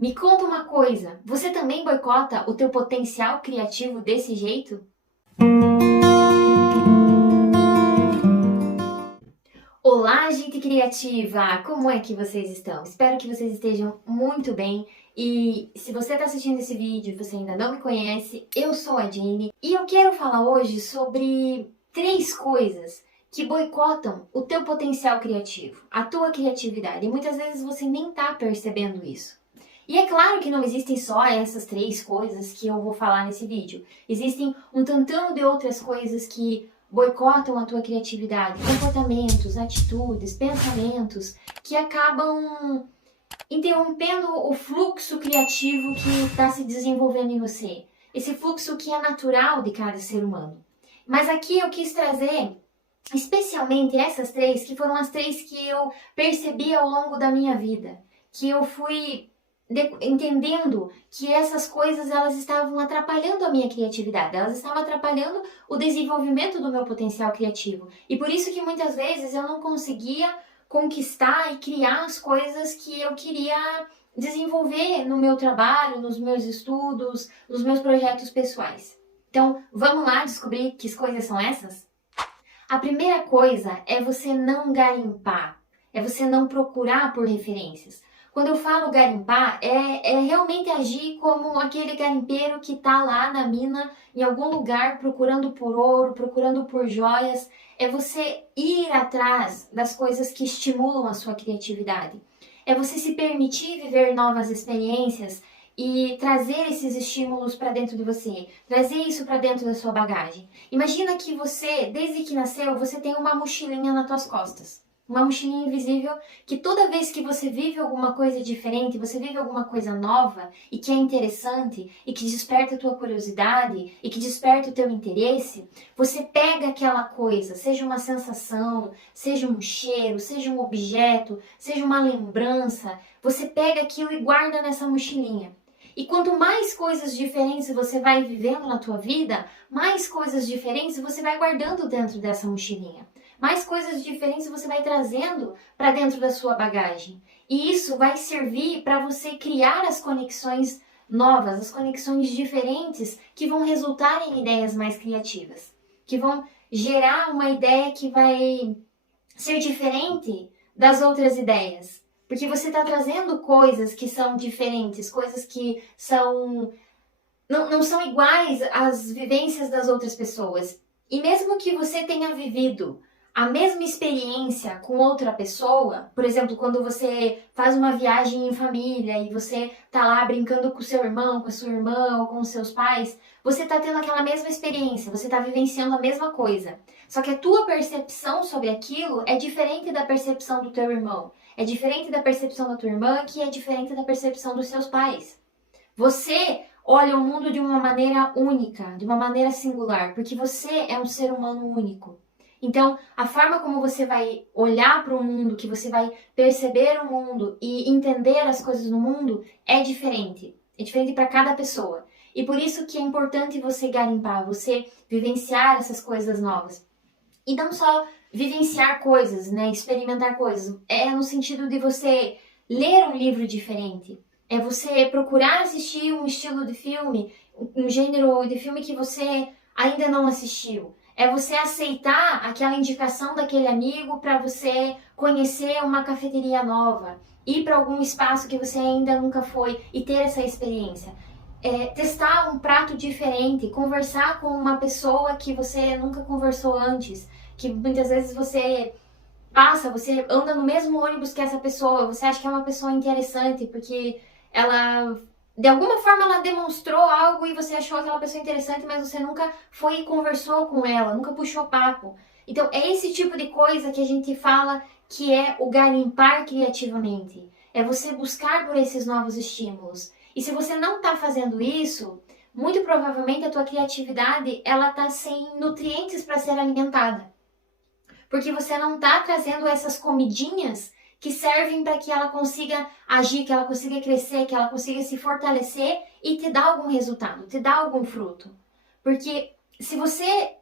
Me conta uma coisa, você também boicota o teu potencial criativo desse jeito? Olá, gente criativa! Como é que vocês estão? Espero que vocês estejam muito bem. E se você está assistindo esse vídeo e você ainda não me conhece, eu sou a Jane e eu quero falar hoje sobre 3 coisas que boicotam o teu potencial criativo, a tua criatividade. E muitas vezes você nem está percebendo isso. E é claro que não existem só essas 3 coisas que eu vou falar nesse vídeo. Existem um tantão de outras coisas que boicotam a tua criatividade, comportamentos, atitudes, pensamentos que acabam interrompendo o fluxo criativo que está se desenvolvendo em você. Esse fluxo que é natural de cada ser humano. Mas aqui eu quis trazer especialmente essas 3, que foram as 3 que eu percebi ao longo da minha vida, que eu fui entendendo que essas coisas elas estavam atrapalhando a minha criatividade, elas estavam atrapalhando o desenvolvimento do meu potencial criativo. E por isso que muitas vezes eu não conseguia conquistar e criar as coisas que eu queria desenvolver no meu trabalho, nos meus estudos, nos meus projetos pessoais. Então, vamos lá descobrir que coisas são essas? A primeira coisa é você não garimpar, é você não procurar por referências. Quando eu falo garimpar, é realmente agir como aquele garimpeiro que está lá na mina, em algum lugar, procurando por ouro, procurando por joias. É você ir atrás das coisas que estimulam a sua criatividade. É você se permitir viver novas experiências e trazer esses estímulos para dentro de você, trazer isso para dentro da sua bagagem. Imagina que você, desde que nasceu, você tem uma mochilinha nas tuas costas. Uma mochilinha invisível que toda vez que você vive alguma coisa diferente, você vive alguma coisa nova e que é interessante e que desperta a tua curiosidade e que desperta o teu interesse, você pega aquela coisa, seja uma sensação, seja um cheiro, seja um objeto, seja uma lembrança, você pega aquilo e guarda nessa mochilinha. E quanto mais coisas diferentes você vai vivendo na tua vida, mais coisas diferentes você vai guardando dentro dessa mochilinha. Mais coisas diferentes você vai trazendo para dentro da sua bagagem. E isso vai servir para você criar as conexões novas, as conexões diferentes que vão resultar em ideias mais criativas, que vão gerar uma ideia que vai ser diferente das outras ideias. Porque você está trazendo coisas que são diferentes, coisas que não são iguais às vivências das outras pessoas. E mesmo que você tenha vivido a mesma experiência com outra pessoa, por exemplo, quando você faz uma viagem em família e você tá lá brincando com o seu irmão, com a sua irmã ou com os seus pais, você tá tendo aquela mesma experiência, você tá vivenciando a mesma coisa. Só que a tua percepção sobre aquilo é diferente da percepção do teu irmão, é diferente da percepção da tua irmã, que é diferente da percepção dos seus pais. Você olha o mundo de uma maneira única, de uma maneira singular, porque você é um ser humano único. Então, a forma como você vai olhar para o mundo, que você vai perceber o mundo e entender as coisas no mundo é diferente. É diferente para cada pessoa. E por isso que é importante você garimpar, você vivenciar essas coisas novas. E não só vivenciar coisas, né, experimentar coisas. É no sentido de você ler um livro diferente. É você procurar assistir um estilo de filme, um gênero de filme que você ainda não assistiu. É você aceitar aquela indicação daquele amigo para você conhecer uma cafeteria nova, ir para algum espaço que você ainda nunca foi e ter essa experiência. Testar um prato diferente, conversar com uma pessoa que você nunca conversou antes, que muitas vezes você você anda no mesmo ônibus que essa pessoa, você acha que é uma pessoa interessante porque ela de alguma forma ela demonstrou algo e você achou aquela pessoa interessante, mas você nunca foi e conversou com ela, nunca puxou papo. Então é esse tipo de coisa que a gente fala que é o garimpar criativamente. É você buscar por esses novos estímulos. E se você não está fazendo isso, muito provavelmente a tua criatividade ela está sem nutrientes para ser alimentada. Porque você não está trazendo essas comidinhas que servem para que ela consiga agir, que ela consiga crescer, que ela consiga se fortalecer e te dar algum resultado, te dar algum fruto. Porque se você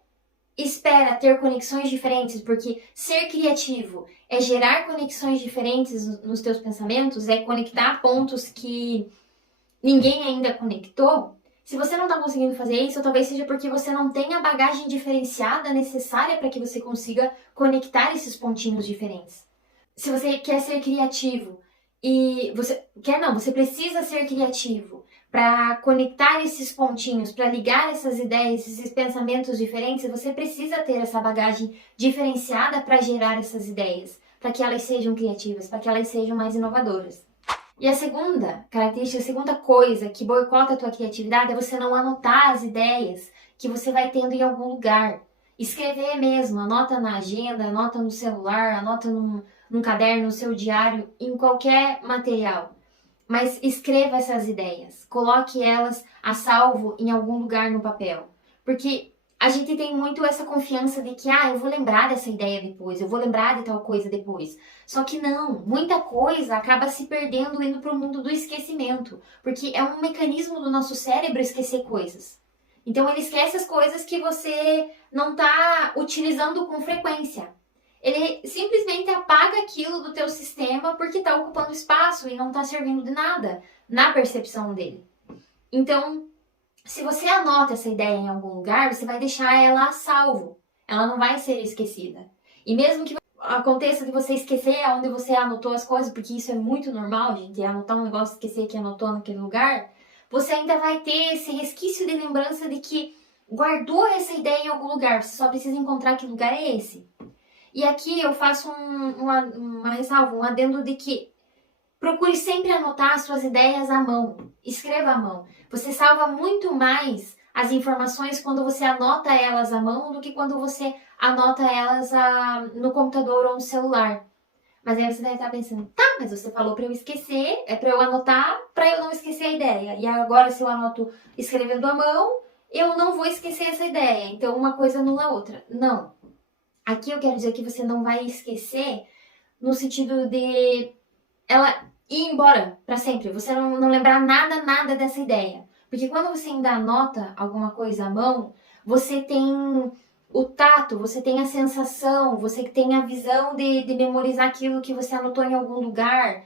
espera ter conexões diferentes, porque ser criativo é gerar conexões diferentes nos teus pensamentos, é conectar pontos que ninguém ainda conectou, se você não está conseguindo fazer isso, talvez seja porque você não tem a bagagem diferenciada necessária para que você consiga conectar esses pontinhos diferentes. Se você quer ser criativo e você precisa ser criativo para conectar esses pontinhos, para ligar essas ideias, esses pensamentos diferentes, você precisa ter essa bagagem diferenciada para gerar essas ideias, para que elas sejam criativas, para que elas sejam mais inovadoras. E a segunda característica, a segunda coisa que boicota a tua criatividade é você não anotar as ideias que você vai tendo em algum lugar. Escrever mesmo, anota na agenda, anota no celular, anota num caderno, no seu diário, em qualquer material. Mas escreva essas ideias, coloque elas a salvo em algum lugar no papel. Porque a gente tem muito essa confiança de que, eu vou lembrar dessa ideia depois, eu vou lembrar de tal coisa depois. Só que não, muita coisa acaba se perdendo indo para o mundo do esquecimento, porque é um mecanismo do nosso cérebro esquecer coisas. Então ele esquece as coisas que você não está utilizando com frequência. Ele simplesmente apaga aquilo do teu sistema porque está ocupando espaço e não está servindo de nada na percepção dele. Então, se você anota essa ideia em algum lugar, você vai deixar ela a salvo. Ela não vai ser esquecida. E mesmo que aconteça de você esquecer onde você anotou as coisas, porque isso é muito normal, gente, anotar um negócio e esquecer que anotou naquele lugar, você ainda vai ter esse resquício de lembrança de que guardou essa ideia em algum lugar. Você só precisa encontrar que lugar é esse. E aqui eu faço uma ressalva, um adendo de que procure sempre anotar as suas ideias à mão. Escreva à mão. Você salva muito mais as informações quando você anota elas à mão do que quando você anota elas no computador ou no celular. Mas aí você deve estar pensando, tá, mas você falou para eu esquecer, é para eu anotar, para eu não esquecer a ideia. E agora se eu anoto escrevendo à mão, eu não vou esquecer essa ideia. Então uma coisa anula a outra. Não. Aqui eu quero dizer que você não vai esquecer no sentido de ela ir embora para sempre. Você não lembrar nada dessa ideia. Porque quando você ainda anota alguma coisa à mão, você tem o tato, você tem a sensação, você tem a visão de memorizar aquilo que você anotou em algum lugar.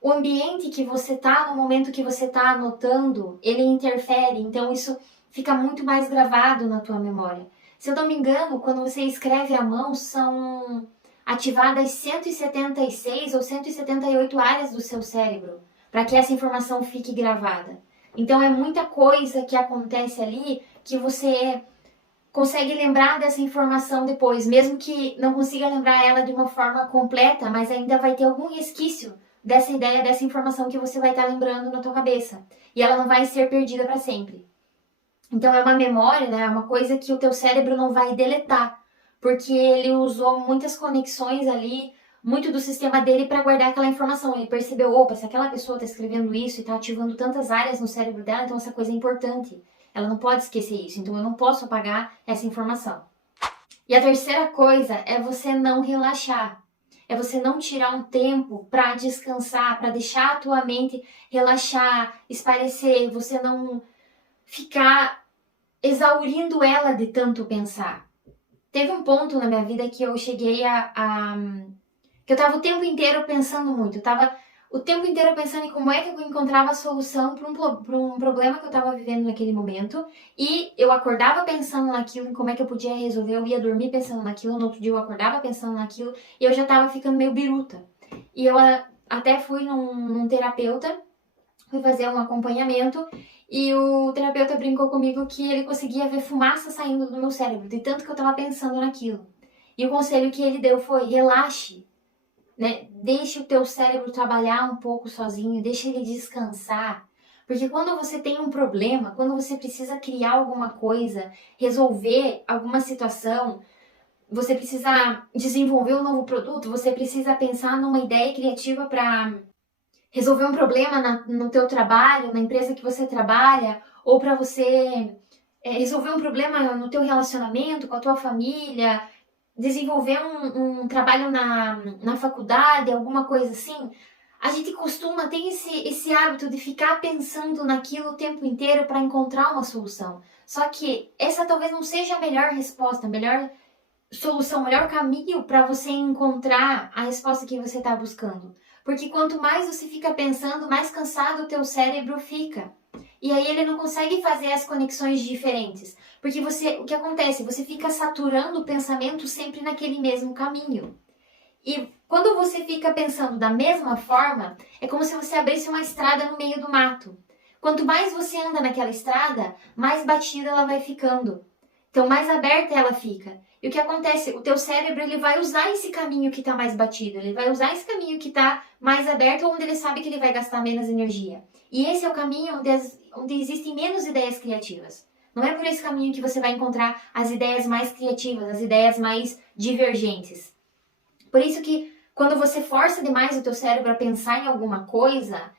O ambiente que você tá, no momento que você tá anotando, ele interfere. Então isso fica muito mais gravado na tua memória. Se eu não me engano, quando você escreve à mão, são ativadas 176 ou 178 áreas do seu cérebro para que essa informação fique gravada. Então é muita coisa que acontece ali que você consegue lembrar dessa informação depois, mesmo que não consiga lembrar ela de uma forma completa, mas ainda vai ter algum resquício dessa ideia, dessa informação que você vai estar lembrando na tua cabeça. E ela não vai ser perdida para sempre. Então é uma memória, né? É uma coisa que o teu cérebro não vai deletar, porque ele usou muitas conexões ali, muito do sistema dele para guardar aquela informação. Ele percebeu, opa, se aquela pessoa está escrevendo isso e está ativando tantas áreas no cérebro dela, então essa coisa é importante. Ela não pode esquecer isso, então eu não posso apagar essa informação. E a terceira coisa é você não relaxar. É você não tirar um tempo para descansar, para deixar a tua mente relaxar, espairecer, você não ficar exaurindo ela de tanto pensar. Teve um ponto na minha vida que eu cheguei que eu tava o tempo inteiro pensando muito. Eu tava o tempo inteiro pensando em como é que eu encontrava a solução para um problema que eu tava vivendo naquele momento. E eu acordava pensando naquilo, em como é que eu podia resolver. Eu ia dormir pensando naquilo, no outro dia eu acordava pensando naquilo. E eu já tava ficando meio biruta. E eu até fui num terapeuta, fui fazer um acompanhamento. E o terapeuta brincou comigo que ele conseguia ver fumaça saindo do meu cérebro, de tanto que eu estava pensando naquilo. E o conselho que ele deu foi, relaxe, né? Deixe o teu cérebro trabalhar um pouco sozinho, deixe ele descansar. Porque quando você tem um problema, quando você precisa criar alguma coisa, resolver alguma situação, você precisa desenvolver um novo produto, você precisa pensar numa ideia criativa para resolver um problema no teu trabalho, na empresa que você trabalha, ou para você resolver um problema no teu relacionamento com a tua família, desenvolver um trabalho na faculdade, alguma coisa assim, a gente costuma ter esse hábito de ficar pensando naquilo o tempo inteiro para encontrar uma solução. Só que essa talvez não seja a melhor resposta, a melhor solução, o melhor caminho para você encontrar a resposta que você está buscando. Porque quanto mais você fica pensando, mais cansado o teu cérebro fica. E aí ele não consegue fazer as conexões diferentes. Porque o que acontece? Você fica saturando o pensamento sempre naquele mesmo caminho. E quando você fica pensando da mesma forma, é como se você abrisse uma estrada no meio do mato. Quanto mais você anda naquela estrada, mais batida ela vai ficando. Então, mais aberta ela fica. E o que acontece? O teu cérebro ele vai usar esse caminho que está mais batido. Ele vai usar esse caminho que está mais aberto, onde ele sabe que ele vai gastar menos energia. E esse é o caminho onde existem menos ideias criativas. Não é por esse caminho que você vai encontrar as ideias mais criativas, as ideias mais divergentes. Por isso que quando você força demais o teu cérebro a pensar em alguma coisa,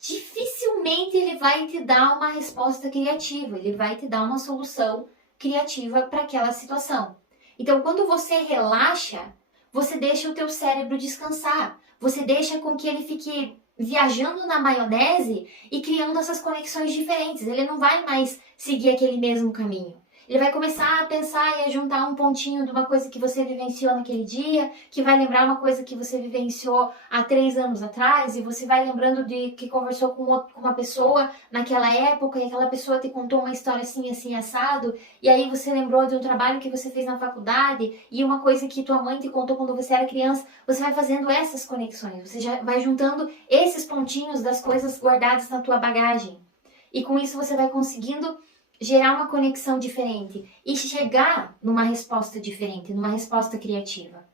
dificilmente ele vai te dar uma resposta criativa, ele vai te dar uma solução criativa para aquela situação. Então, quando você relaxa, você deixa o teu cérebro descansar, você deixa com que ele fique viajando na maionese e criando essas conexões diferentes. Ele não vai mais seguir aquele mesmo caminho. Ele vai começar a pensar e a juntar um pontinho de uma coisa que você vivenciou naquele dia, que vai lembrar uma coisa que você vivenciou há 3 anos atrás, e você vai lembrando de que conversou com uma pessoa naquela época, e aquela pessoa te contou uma história assim, assim, assado, e aí você lembrou de um trabalho que você fez na faculdade, e uma coisa que tua mãe te contou quando você era criança. Você vai fazendo essas conexões, você já vai juntando esses pontinhos das coisas guardadas na tua bagagem. E com isso você vai conseguindo gerar uma conexão diferente e chegar numa resposta diferente, numa resposta criativa.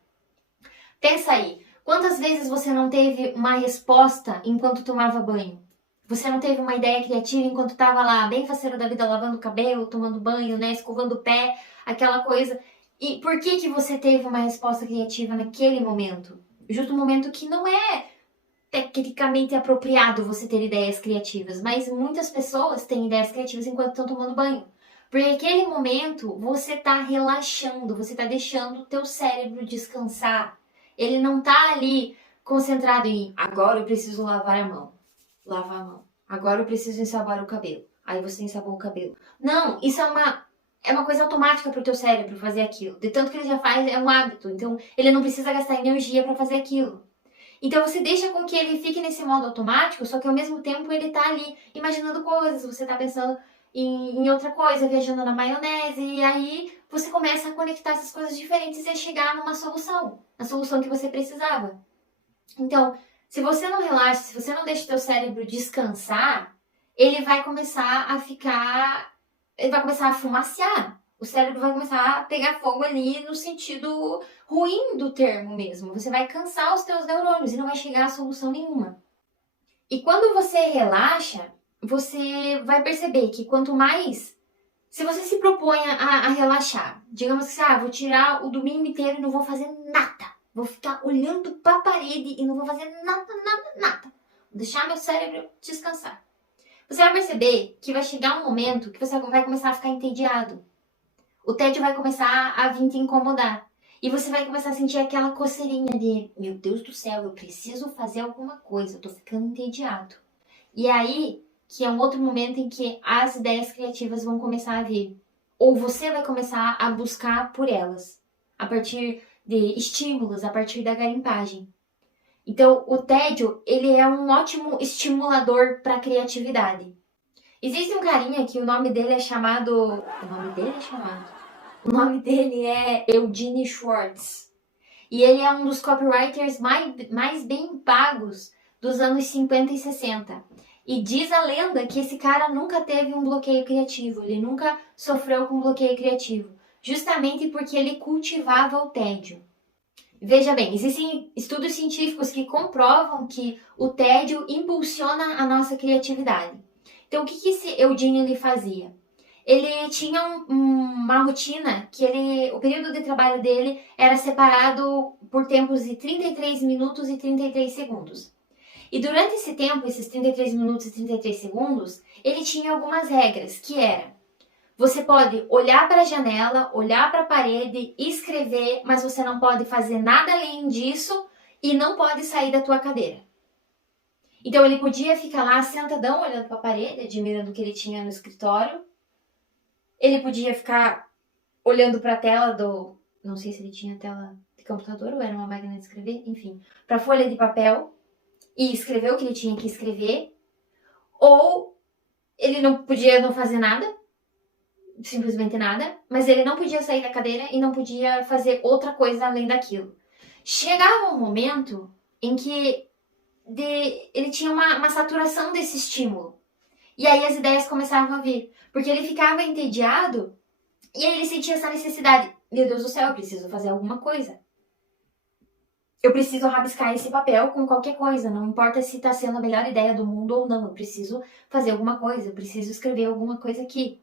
Pensa aí, quantas vezes você não teve uma resposta enquanto tomava banho? Você não teve uma ideia criativa enquanto estava lá, bem faceiro da vida, lavando o cabelo, tomando banho, né, escovando o pé, aquela coisa. E por que você teve uma resposta criativa naquele momento? Justo no momento que não é tecnicamente apropriado você ter ideias criativas, mas muitas pessoas têm ideias criativas enquanto estão tomando banho. Porque naquele momento você está relaxando, você está deixando o teu cérebro descansar. Ele não está ali concentrado em agora eu preciso lavar a mão. Lavar a mão. Agora eu preciso ensaboar o cabelo. Aí você ensabou o cabelo. Não, isso é uma coisa automática para o teu cérebro fazer aquilo. De tanto que ele já faz, é um hábito. Então ele não precisa gastar energia para fazer aquilo. Então você deixa com que ele fique nesse modo automático, só que ao mesmo tempo ele tá ali imaginando coisas, você tá pensando em outra coisa, viajando na maionese, e aí você começa a conectar essas coisas diferentes e a chegar numa solução, na solução que você precisava. Então, se você não relaxa, se você não deixa o teu cérebro descansar, ele vai começar a fumacear. O cérebro vai começar a pegar fogo ali no sentido ruim do termo mesmo. Você vai cansar os teus neurônios e não vai chegar a solução nenhuma. E quando você relaxa, você vai perceber que quanto mais... Se você se propõe a relaxar, digamos que vou tirar o domingo inteiro e não vou fazer nada. Vou ficar olhando para a parede e não vou fazer nada. Vou deixar meu cérebro descansar. Você vai perceber que vai chegar um momento que você vai começar a ficar entediado. O tédio vai começar a vir te incomodar. E você vai começar a sentir aquela coceirinha de, meu Deus do céu, eu preciso fazer alguma coisa, eu tô ficando entediado. E aí, que é um outro momento em que as ideias criativas vão começar a vir. Ou você vai começar a buscar por elas, a partir de estímulos, a partir da garimpagem. Então, o tédio, ele é um ótimo estimulador para a criatividade. Existe um carinha que o nome dele é chamado... O nome dele é Eugene Schwartz. E ele é um dos copywriters mais bem pagos dos anos 50 e 60. E diz a lenda que esse cara nunca teve um bloqueio criativo. Ele nunca sofreu com bloqueio criativo. Justamente porque ele cultivava o tédio. Veja bem, existem estudos científicos que comprovam que o tédio impulsiona a nossa criatividade. Então, o que esse Eugene ele fazia? Ele tinha uma rotina que o período de trabalho dele era separado por tempos de 33 minutos e 33 segundos. E durante esse tempo, esses 33 minutos e 33 segundos, ele tinha algumas regras, que era: você pode olhar para a janela, olhar para a parede, escrever, mas você não pode fazer nada além disso e não pode sair da tua cadeira. Então ele podia ficar lá sentadão olhando para a parede, admirando o que ele tinha no escritório. Ele podia ficar olhando para a tela não sei se ele tinha tela de computador ou era uma máquina de escrever, enfim, para a folha de papel. e escrever o que ele tinha que escrever, ou ele não podia não fazer nada, simplesmente nada, mas ele não podia sair da cadeira e não podia fazer outra coisa além daquilo. Chegava um momento em que ele tinha uma saturação desse estímulo. E aí as ideias começavam a vir. Porque ele ficava entediado e aí ele sentia essa necessidade. Meu Deus do céu, eu preciso fazer alguma coisa. Eu preciso rabiscar esse papel com qualquer coisa. Não importa se está sendo a melhor ideia do mundo ou não. Eu preciso fazer alguma coisa. Eu preciso escrever alguma coisa aqui.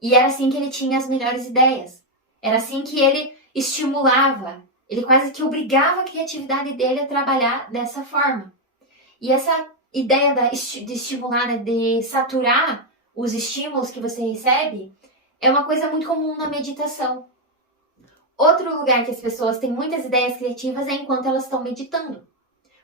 E era assim que ele tinha as melhores ideias. Era assim que ele estimulava. Ele quase que obrigava a criatividade dele a trabalhar dessa forma. E essa ideia de estimular, né, de saturar os estímulos que você recebe, é uma coisa muito comum na meditação. Outro lugar que as pessoas têm muitas ideias criativas é enquanto elas estão meditando.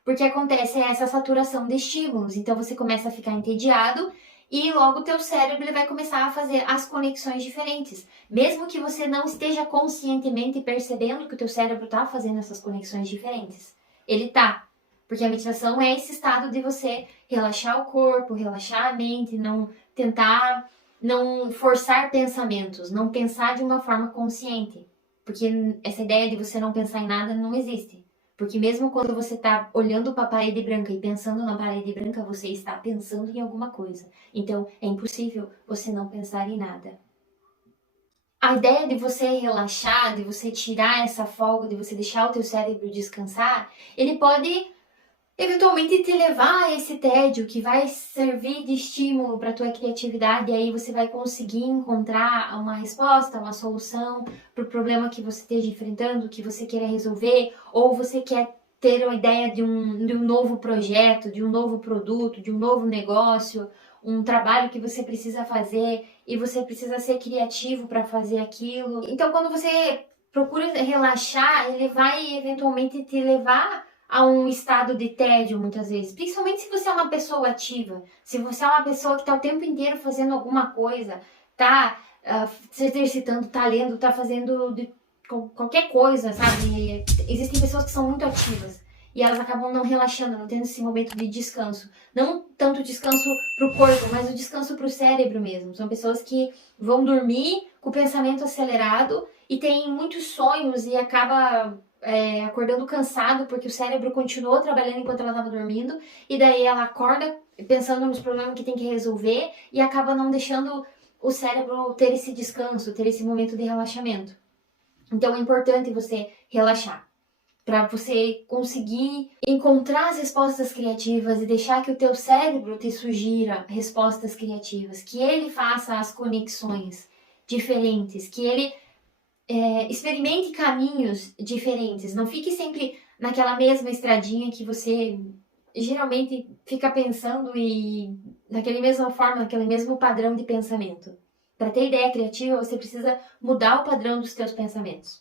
Porque acontece essa saturação de estímulos. Então você começa a ficar entediado e logo o teu cérebro ele vai começar a fazer as conexões diferentes. Mesmo que você não esteja conscientemente percebendo que o teu cérebro está fazendo essas conexões diferentes. Ele está. Porque a meditação é esse estado de você relaxar o corpo, relaxar a mente, não tentar, não forçar pensamentos, não pensar de uma forma consciente. Porque essa ideia de você não pensar em nada não existe. Porque mesmo quando você está olhando para a parede branca e pensando na parede branca, você está pensando em alguma coisa. Então, é impossível você não pensar em nada. A ideia de você relaxar, de você tirar essa folga, de você deixar o teu cérebro descansar, ele pode eventualmente te levar a esse tédio que vai servir de estímulo para a tua criatividade, e aí você vai conseguir encontrar uma resposta, uma solução para o problema que você esteja enfrentando, que você queira resolver, ou você quer ter a ideia de um novo projeto, de um novo produto, de um novo negócio, um trabalho que você precisa fazer e você precisa ser criativo para fazer aquilo. Então, quando você procura relaxar, ele vai eventualmente te levar a um estado de tédio muitas vezes, principalmente se você é uma pessoa ativa, se você é uma pessoa que está o tempo inteiro fazendo alguma coisa, tá se exercitando, tá lendo, tá fazendo qualquer coisa, sabe? Existem pessoas que são muito ativas e elas acabam não relaxando, não tendo esse momento de descanso. Não tanto descanso pro corpo, mas o descanso pro cérebro mesmo. São pessoas que vão dormir com o pensamento acelerado e têm muitos sonhos e acaba acordando cansado porque o cérebro continuou trabalhando enquanto ela estava dormindo e daí ela acorda pensando nos problemas que tem que resolver e acaba não deixando o cérebro ter esse descanso, ter esse momento de relaxamento. Então é importante você relaxar para você conseguir encontrar as respostas criativas e deixar que o teu cérebro te sugira respostas criativas, que ele faça as conexões diferentes, que ele experimente caminhos diferentes, não fique sempre naquela mesma estradinha que você geralmente fica pensando e naquela mesma forma, naquele mesmo padrão de pensamento. Para ter ideia criativa, você precisa mudar o padrão dos teus pensamentos.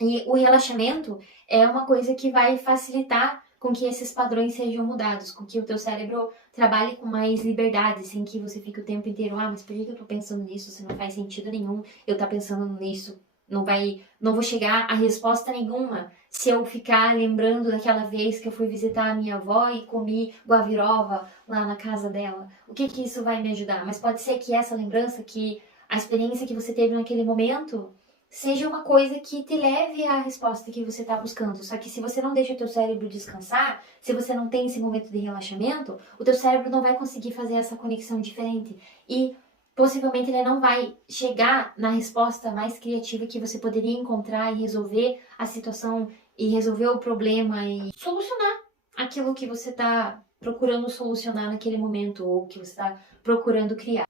E o relaxamento é uma coisa que vai facilitar com que esses padrões sejam mudados, com que o teu cérebro trabalhe com mais liberdade, sem que você fique o tempo inteiro, mas por que eu tô pensando nisso? Se não faz sentido nenhum eu estar pensando nisso. Não vou chegar a resposta nenhuma se eu ficar lembrando daquela vez que eu fui visitar a minha avó e comi guavirova lá na casa dela. O que isso vai me ajudar? Mas pode ser que essa lembrança, que a experiência que você teve naquele momento, seja uma coisa que te leve à resposta que você está buscando. Só que se você não deixa o teu cérebro descansar, se você não tem esse momento de relaxamento, o teu cérebro não vai conseguir fazer essa conexão diferente. E possivelmente ele não vai chegar na resposta mais criativa que você poderia encontrar e resolver a situação e resolver o problema e solucionar aquilo que você está procurando solucionar naquele momento ou que você está procurando criar.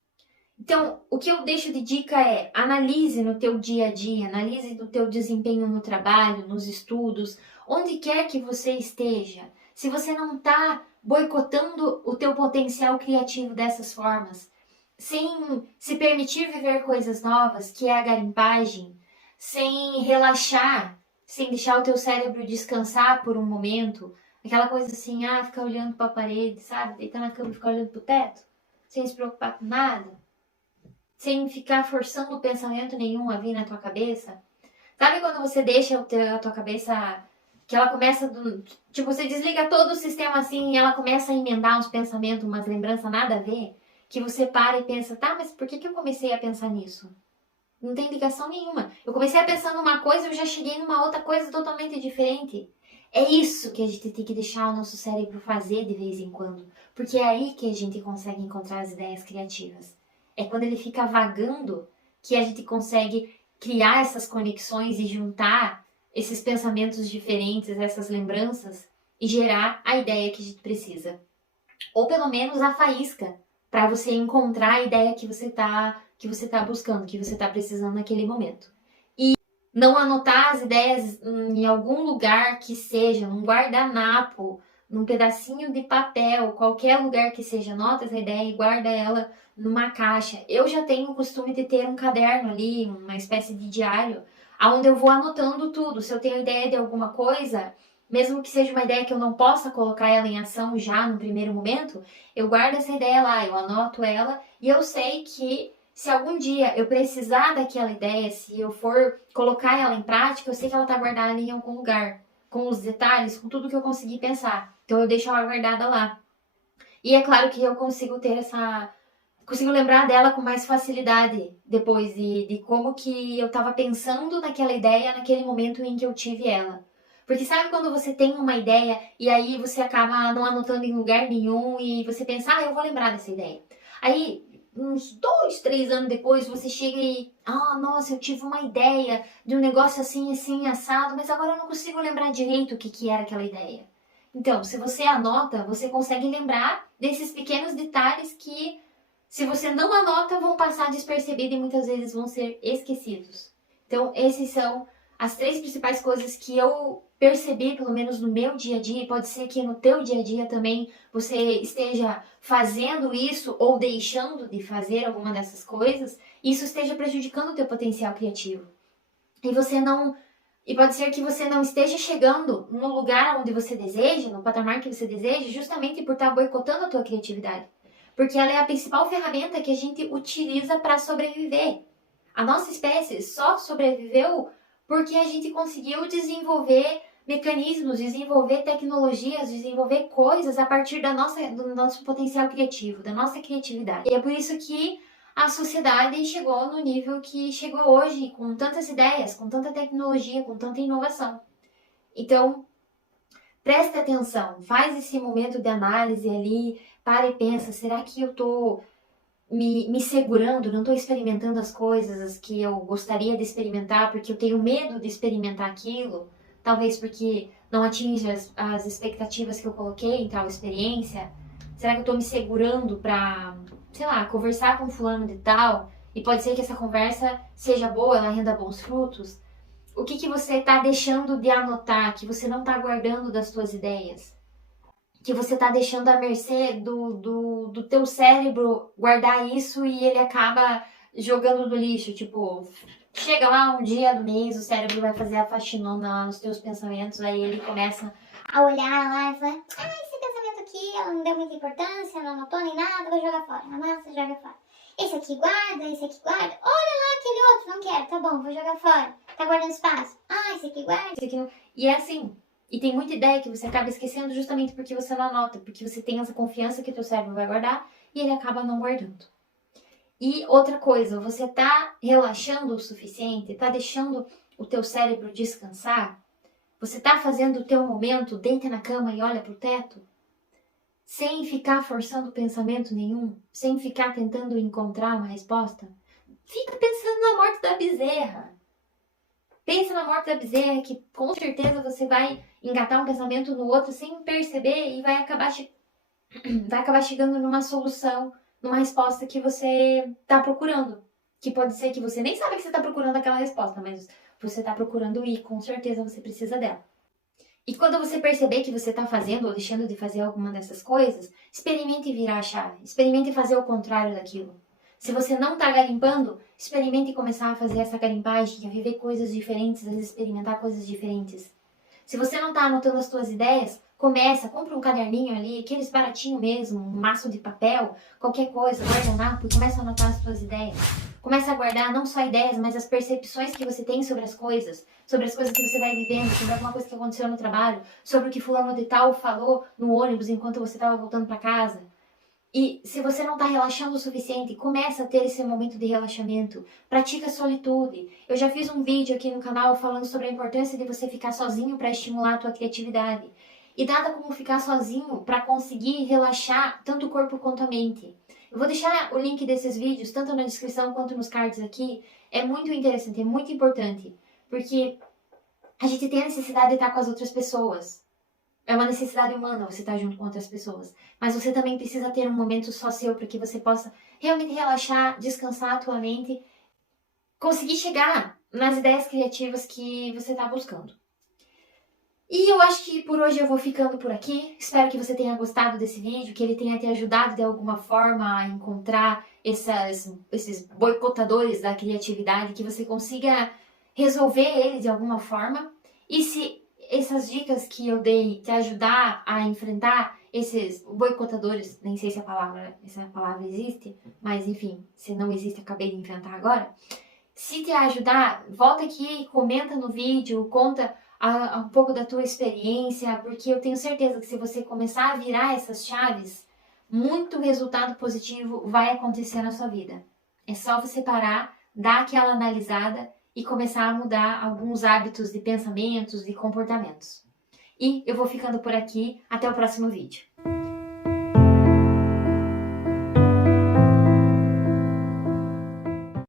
Então, o que eu deixo de dica é: analise no teu dia a dia, analise no teu desempenho no trabalho, nos estudos, onde quer que você esteja. Se você não está boicotando o teu potencial criativo dessas formas, sem se permitir viver coisas novas, que é a garimpagem, sem relaxar, sem deixar o teu cérebro descansar por um momento, aquela coisa assim, ficar olhando para a parede, sabe? Deitar na cama e ficar olhando para o teto, sem se preocupar com nada, sem ficar forçando pensamento nenhum a vir na tua cabeça. Sabe quando você deixa a tua cabeça que ela começa, tipo, você desliga todo o sistema assim e ela começa a emendar uns pensamentos, umas lembranças nada a ver, que você para e pensa, tá, mas por que eu comecei a pensar nisso? Não tem ligação nenhuma. Eu comecei a pensar numa coisa e eu já cheguei numa outra coisa totalmente diferente. É isso que a gente tem que deixar o nosso cérebro fazer de vez em quando. Porque é aí que a gente consegue encontrar as ideias criativas. É quando ele fica vagando que a gente consegue criar essas conexões e juntar esses pensamentos diferentes, essas lembranças, e gerar a ideia que a gente precisa. Ou pelo menos a faísca, para você encontrar a ideia que você tá buscando, que você tá precisando naquele momento. E não anotar as ideias em algum lugar que seja, num guardanapo, num pedacinho de papel, qualquer lugar que seja, anota essa ideia e guarda ela numa caixa. Eu já tenho o costume de ter um caderno ali, uma espécie de diário, onde eu vou anotando tudo. Se eu tenho ideia de alguma coisa, mesmo que seja uma ideia que eu não possa colocar ela em ação já no primeiro momento, eu guardo essa ideia lá, eu anoto ela e eu sei que se algum dia eu precisar daquela ideia, se eu for colocar ela em prática, eu sei que ela está guardada em algum lugar, com os detalhes, com tudo que eu conseguir pensar. Então eu deixo ela guardada lá. E é claro que eu consigo ter consigo lembrar dela com mais facilidade depois de como que eu estava pensando naquela ideia naquele momento em que eu tive ela. Porque sabe quando você tem uma ideia e aí você acaba não anotando em lugar nenhum e você pensa, eu vou lembrar dessa ideia. Aí, uns 2, 3 anos depois, você chega e, nossa, eu tive uma ideia de um negócio assim, assim, assado, mas agora eu não consigo lembrar direito o que era aquela ideia. Então, se você anota, você consegue lembrar desses pequenos detalhes que, se você não anota, vão passar despercebidos e muitas vezes vão ser esquecidos. Então, esses são as 3 principais coisas que eu percebi, pelo menos no meu dia a dia, e pode ser que no teu dia a dia também você esteja fazendo isso ou deixando de fazer alguma dessas coisas, e isso esteja prejudicando o teu potencial criativo. E pode ser que você não esteja chegando no lugar onde você deseja, no patamar que você deseja, justamente por estar boicotando a tua criatividade. Porque ela é a principal ferramenta que a gente utiliza para sobreviver. A nossa espécie só sobreviveu porque a gente conseguiu desenvolver mecanismos, desenvolver tecnologias, desenvolver coisas a partir do nosso potencial criativo, da nossa criatividade. E é por isso que a sociedade chegou no nível que chegou hoje, com tantas ideias, com tanta tecnologia, com tanta inovação. Então, presta atenção, faz esse momento de análise ali, para e pensa, será que eu estou me segurando, não estou experimentando as coisas que eu gostaria de experimentar porque eu tenho medo de experimentar aquilo, talvez porque não atinge as expectativas que eu coloquei em tal experiência? Será que eu estou me segurando para, sei lá, conversar com fulano de tal e pode ser que essa conversa seja boa, ela renda bons frutos? O que você está deixando de anotar, que você não está guardando das suas ideias? Que você tá deixando à mercê do teu cérebro guardar isso e ele acaba jogando no lixo, tipo, chega lá um dia do mês, o cérebro vai fazer a faxinona lá nos teus pensamentos, aí ele começa a olhar lá e falar, esse pensamento aqui, ela não deu muita importância, não anotou nem nada, vou jogar fora, amassa, joga fora. Esse aqui guarda, olha lá aquele outro, não quero, tá bom, vou jogar fora, tá guardando espaço, esse aqui guarda, esse aqui não, e é assim. E tem muita ideia que você acaba esquecendo justamente porque você não anota, porque você tem essa confiança que o teu cérebro vai guardar e ele acaba não guardando. E outra coisa, você tá relaxando o suficiente? Tá deixando o teu cérebro descansar? Você tá fazendo o teu momento, deita na cama e olha pro teto? Sem ficar forçando pensamento nenhum? Sem ficar tentando encontrar uma resposta? Fica pensando na morte da bezerra. Pensa na morte da bezerra, que com certeza você vai engatar um pensamento no outro sem perceber e vai acabar chegando numa solução, numa resposta que você está procurando. Que pode ser que você nem sabe que você está procurando aquela resposta, mas você está procurando e com certeza você precisa dela. E quando você perceber que você está fazendo ou deixando de fazer alguma dessas coisas, experimente virar a chave, experimente fazer o contrário daquilo. Se você não está garimpando, experimente começar a fazer essa garimpagem, a viver coisas diferentes, a experimentar coisas diferentes. Se você não está anotando as suas ideias, Começa, compra um caderninho ali, aqueles baratinho mesmo, um maço de papel, qualquer coisa, guardanapo, e começa a anotar as suas ideias. Começa a guardar não só ideias, mas as percepções que você tem sobre as coisas que você vai vivendo, sobre alguma coisa que aconteceu no trabalho, sobre o que fulano de tal falou no ônibus enquanto você estava voltando para casa. E se você não está relaxando o suficiente, começa a ter esse momento de relaxamento. Pratica solitude. Eu já fiz um vídeo aqui no canal falando sobre a importância de você ficar sozinho para estimular a tua criatividade. E nada como ficar sozinho para conseguir relaxar tanto o corpo quanto a mente. Eu vou deixar o link desses vídeos, tanto na descrição quanto nos cards aqui. É muito interessante, é muito importante. Porque a gente tem a necessidade de estar com as outras pessoas. É uma necessidade humana você estar junto com outras pessoas. Mas você também precisa ter um momento só seu para que você possa realmente relaxar, descansar a tua mente, conseguir chegar nas ideias criativas que você está buscando. E eu acho que por hoje eu vou ficando por aqui. Espero que você tenha gostado desse vídeo, que ele tenha te ajudado de alguma forma a encontrar esses boicotadores da criatividade, que você consiga resolver eles de alguma forma. E se essas dicas que eu dei te ajudar a enfrentar esses boicotadores, nem sei se essa palavra existe, mas enfim, se não existe, acabei de inventar agora. Se te ajudar, volta aqui, comenta no vídeo, conta um pouco da tua experiência, porque eu tenho certeza que se você começar a virar essas chaves, muito resultado positivo vai acontecer na sua vida. É só você parar, dar aquela analisada e começar a mudar alguns hábitos de pensamentos e comportamentos. E eu vou ficando por aqui, até o próximo vídeo.